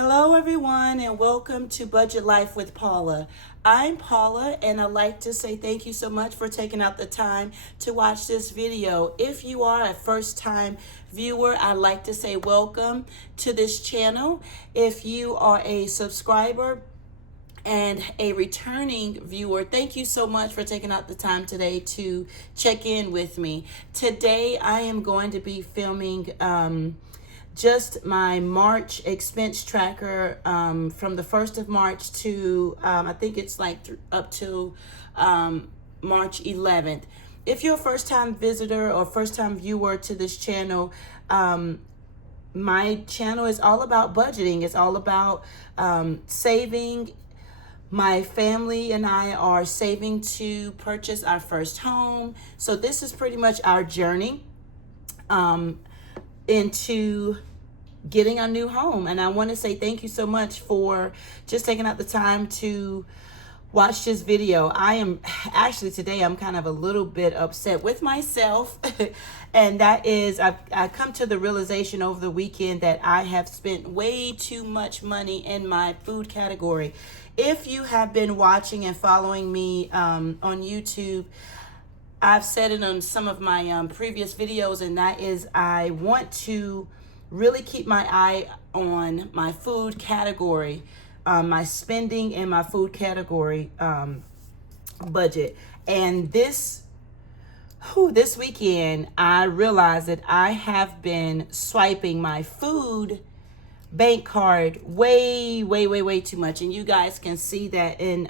Hello, everyone, and welcome to Budget Life with Paula. I'm Paula, and I'd like to say thank you so much for taking out the time to watch this video. If you are a first-time viewer, I'd like to say welcome to this channel. If you are a subscriber and a returning viewer, thank you so much for taking out the time today to check in with me. Today, I am going to be filming just my March expense tracker from the 1st of March to I think it's like up to March 11th. If you're a first-time visitor or first-time viewer to this channel, my channel is all about budgeting. It's all about saving. My family and I are saving to purchase our first home. So this is pretty much our journey into getting a new home. And I want to say thank you so much for just taking out the time to watch this video. I am actually today I'm kind of a little bit upset with myself and that is I come to the realization over the weekend that I have spent way too much money in my food category. If you have been watching and following me on YouTube, I've said it on some of my previous videos, and that is I want to really keep my eye on my food category, my spending in my food category budget. And this weekend, I realized that I have been swiping my food bank card way too much. And you guys can see that in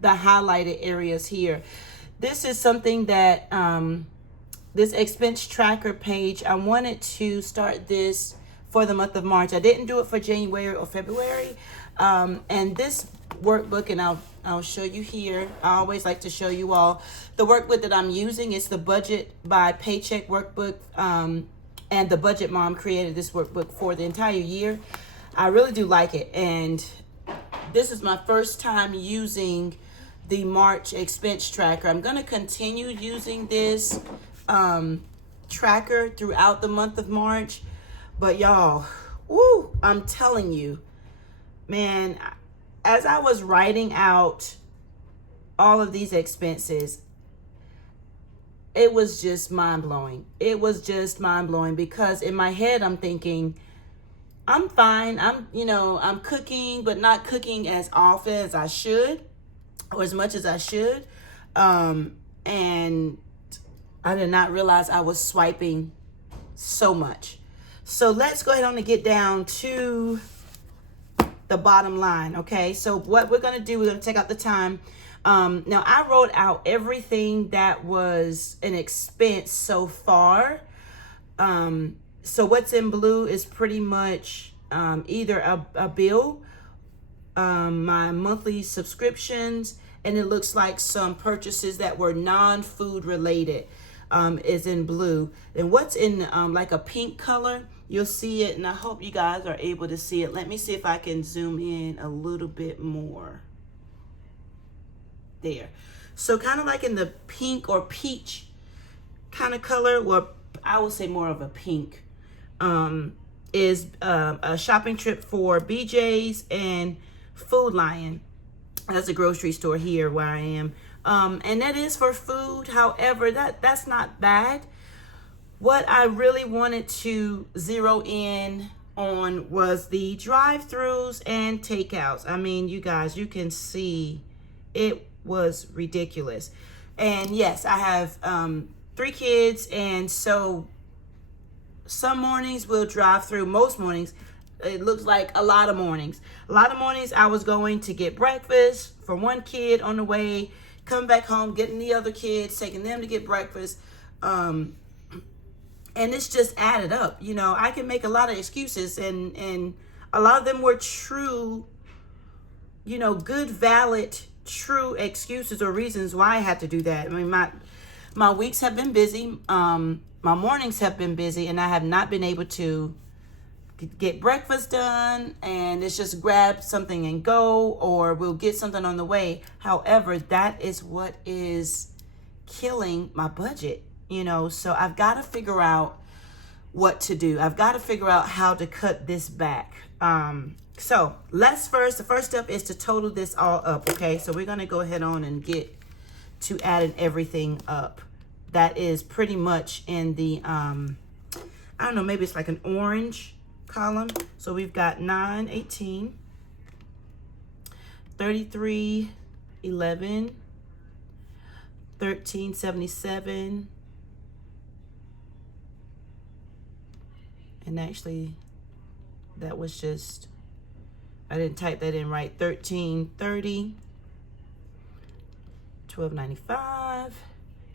the highlighted areas here. This is something that this expense tracker page, I wanted to start this for the month of March. I didn't do it for January or February. And this workbook, and I'll show you here. I always like to show you all the workbook that I'm using. It's the Budget by Paycheck workbook. And the Budget Mom created this workbook for the entire year. I really do like it. And this is my first time using the March expense tracker. I'm going to continue using this tracker throughout the month of March. But y'all, I'm telling you, man, as I was writing out all of these expenses, it was just mind-blowing. It was just mind-blowing because in my head I'm thinking, I'm fine. I'm cooking, but not cooking as often as I should or as much as I should. And I did not realize I was swiping so much. So let's go ahead on and get down to the bottom line, okay? So what we're going to do, we're going to take out the time. Now, I wrote out everything that was an expense so far. So what's in blue is pretty much either a bill, my monthly subscriptions, and it looks like some purchases that were non-food related is in blue. And what's in like a pink color, you'll see it, and I hope you guys are able to see it. Let me see if I can zoom in a little bit more. There. So kind of like in the pink or peach kind of color, or I would say more of a pink, is a shopping trip for BJ's and Food Lion. That's a grocery store here where I am. And that is for food. However, that's not bad. What I really wanted to zero in on was the drive-thrus and takeouts. I mean, you guys, you can see it was ridiculous. And yes, I have 3 kids, and so some mornings we'll drive through. Most mornings, it looks like a lot of mornings. I was going to get breakfast for one kid on the way, come back home, getting the other kids, taking them to get breakfast. And it's just added up. You know, I can make a lot of excuses, and a lot of them were true, you know, good, valid, true excuses or reasons why I had to do that. I mean, my weeks have been busy. My mornings have been busy, and I have not been able to get breakfast done, and it's just grab something and go, or we'll get something on the way. However, that is what is killing my budget, you know. So I've got to figure out what to do. I've got to figure out how to cut this back. So the first step is to total this all up, okay? So we're gonna go ahead on and get to adding everything up. That is pretty much in the, I don't know, maybe it's like an orange column. So we've got 9, 18, 33, 11, 13, 77, and actually that was just, I didn't type that in right, 13, 30, 12.95.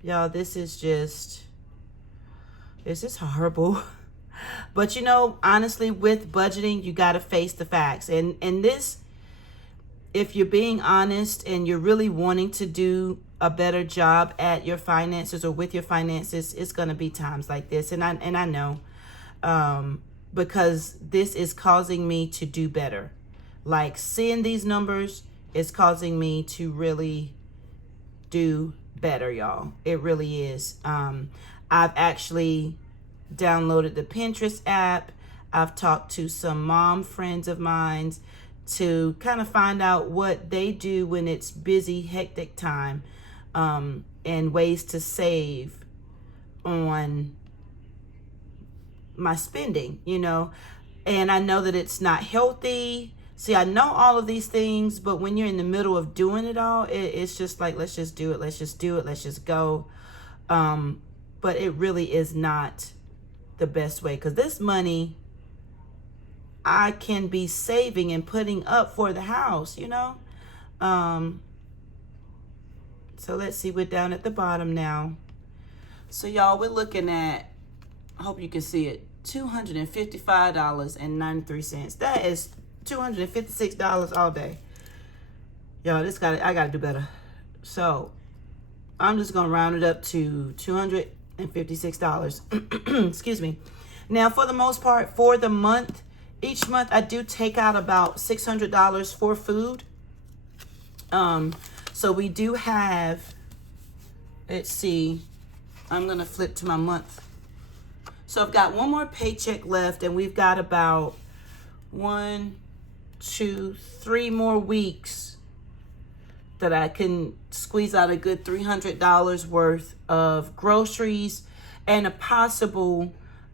Y'all, this is horrible. But you know, honestly, with budgeting, you got to face the facts. And this, if you're being honest and you're really wanting to do a better job at your finances or with your finances, it's going to be times like this. And I know, because this is causing me to do better. Like, seeing these numbers is causing me to really do better, y'all. It really is. I've actually downloaded the Pinterest app. I've talked to some mom friends of mine to kind of find out what they do when it's busy, hectic time, and ways to save on my spending, you know. And I know that it's not healthy. See, I know all of these things, but when you're in the middle of doing it all, it's just like, let's just do it. Let's just do it. Let's just go. But it really is not the best way, because this money I can be saving and putting up for the house, you know. So let's see, we're down at the bottom now. So y'all, we're looking at, I hope you can see it, $255.93. That is $256 all day. Y'all, I gotta do better. So I'm just gonna round it up to $256. Excuse me. Now, for the most part, for the month, each month I do take out about $600 for food. So we do have, let's see, I'm gonna flip to my month. So I've got one more paycheck left, and we've got about 1, 2, 3 more weeks that I can squeeze out a good $300 worth of groceries and a possible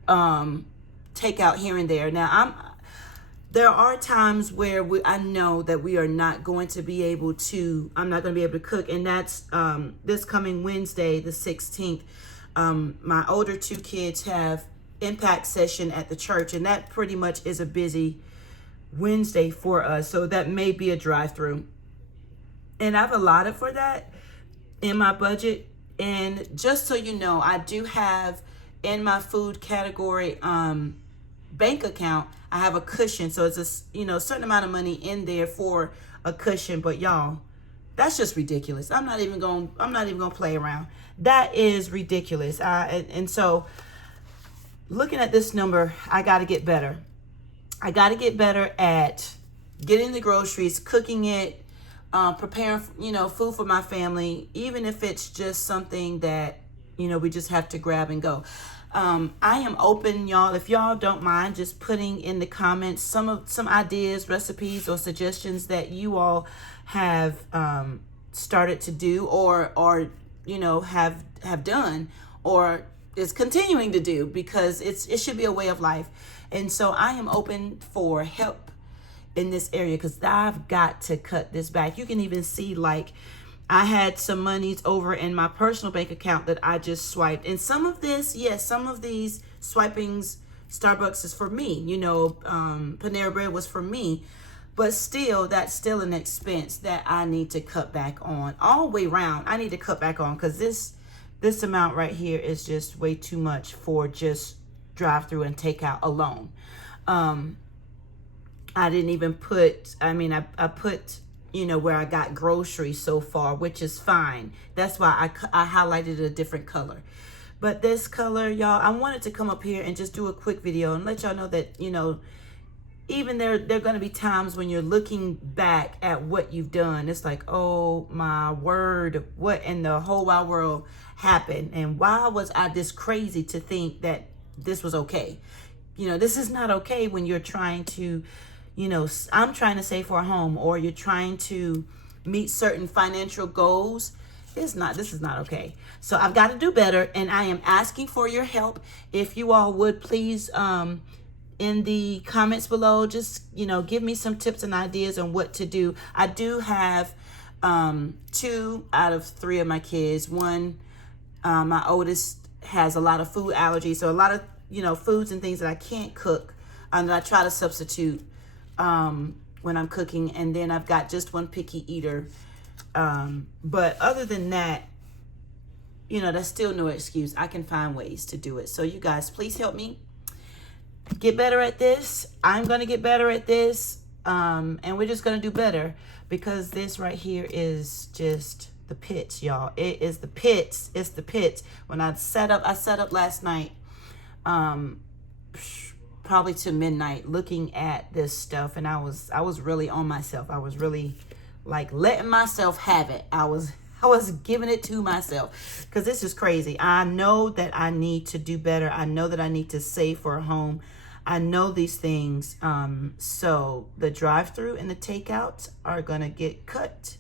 takeout here and there. Now, there are times where I know that we are not going to be able to, I'm not going to be able to cook, and that's this coming Wednesday, the 16th. My older 2 kids have impact session at the church, and that pretty much is a busy Wednesday for us. So that may be a drive-through. And I've allotted for that in my budget. And just so you know, I do have in my food category bank account, I have a cushion. So it's a certain amount of money in there for a cushion. But y'all, that's just ridiculous. I'm not even gonna play around. That is ridiculous. And so looking at this number, I got to get better. I got to get better at getting the groceries, cooking it, preparing, food for my family, even if it's just something that, we just have to grab and go. I am open, y'all. If y'all don't mind just putting in the comments some ideas, recipes, or suggestions that you all have started to do or have done or is continuing to do, because it should be a way of life. And so I am open for help in this area, because I've got to cut this back. You can even see, like, I had some monies over in my personal bank account that I just swiped. And some of this, yes, some of these swipings, Starbucks is for me, Panera Bread was for me, but still, that's still an expense that I need to cut back on. All the way around, I need to cut back on, because this amount right here is just way too much for just drive-through and takeout alone. I didn't even put, I put, where I got groceries so far, which is fine. That's why I highlighted a different color. But this color, y'all, I wanted to come up here and just do a quick video and let y'all know that, even there are going to be times when you're looking back at what you've done. It's like, oh my word, what in the whole wide world happened? And why was I this crazy to think that this was okay. You know, this is not okay when you're trying to, you know, I'm trying to save for a home, or you're trying to meet certain financial goals. This is not okay. So I've got to do better, and I am asking for your help. If you all would please, in the comments below, just, you know, give me some tips and ideas on what to do. I do have 2 out of 3 of my kids. One, my oldest, has a lot of food allergies, so a lot of, you know, foods and things that I can't cook, that I try to substitute when I'm cooking. And then I've got just one picky eater. But other than that, you know, that's still no excuse. I can find ways to do it. So you guys, please help me get better at this. I'm going to get better at this. And we're just going to do better, because this right here is just the pits, y'all. It is the pits. It's the pits. When I set up last night, probably to midnight, looking at this stuff, and I was really on myself. I was really like letting myself have it. I was giving it to myself, because this is crazy. I know that I need to do better. I know that I need to save for a home. I know these things. So the drive-through and the takeouts are gonna get cut.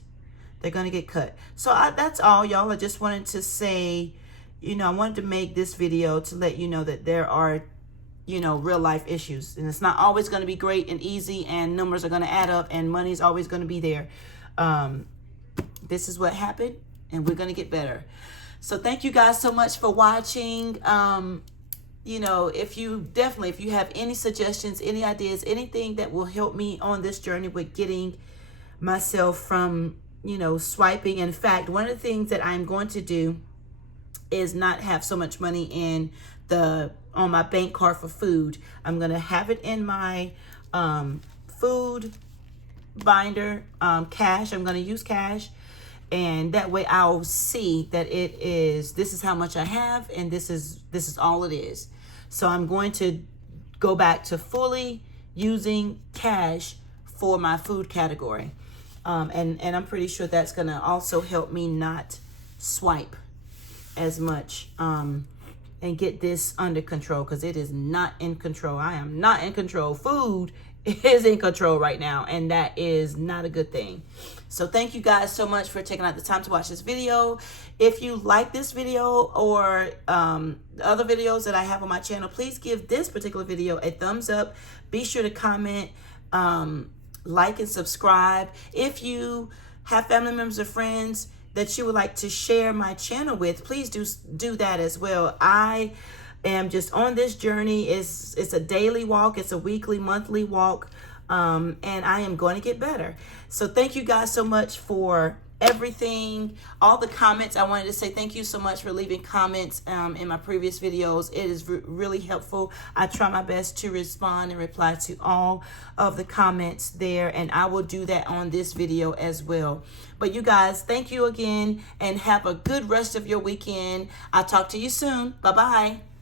They're gonna get cut. So that's all, y'all. I just wanted to say, you know, I wanted to make this video to let you know that there are, you know, real life issues, and it's not always going to be great and easy, and numbers are going to add up, and money's always going to be there. This is what happened, and we're going to get better. So thank you guys so much for watching. You know, if you have any suggestions, any ideas, anything that will help me on this journey with getting myself from, you know, swiping. In fact, one of the things that I'm going to do is not have so much money on my bank card for food. I'm gonna have it in my food binder, cash. I'm gonna use cash, and that way I'll see that this is how much I have, and this is all it is. So I'm going to go back to fully using cash for my food category, and I'm pretty sure that's gonna also help me not swipe as much, and get this under control, because it is not in control. I am not in control. Food is in control right now, and that is not a good thing. So thank you guys so much for taking out the time to watch this video. If you like this video or the other videos that I have on my channel, please give this particular video a thumbs up. Be sure to comment, like, and subscribe. If you have family members or friends that you would like to share my channel with, please do that as well. I am just on this journey. It's a daily walk. It's a weekly, monthly walk. And I am going to get better. So thank you guys so much for everything, all the comments. I wanted to say thank you so much for leaving comments in my previous videos. It is really helpful. I try my best to respond and reply to all of the comments there, and I will do that on this video as well. But you guys, thank you again, and have a good rest of your weekend. I'll talk to you soon. Bye-bye.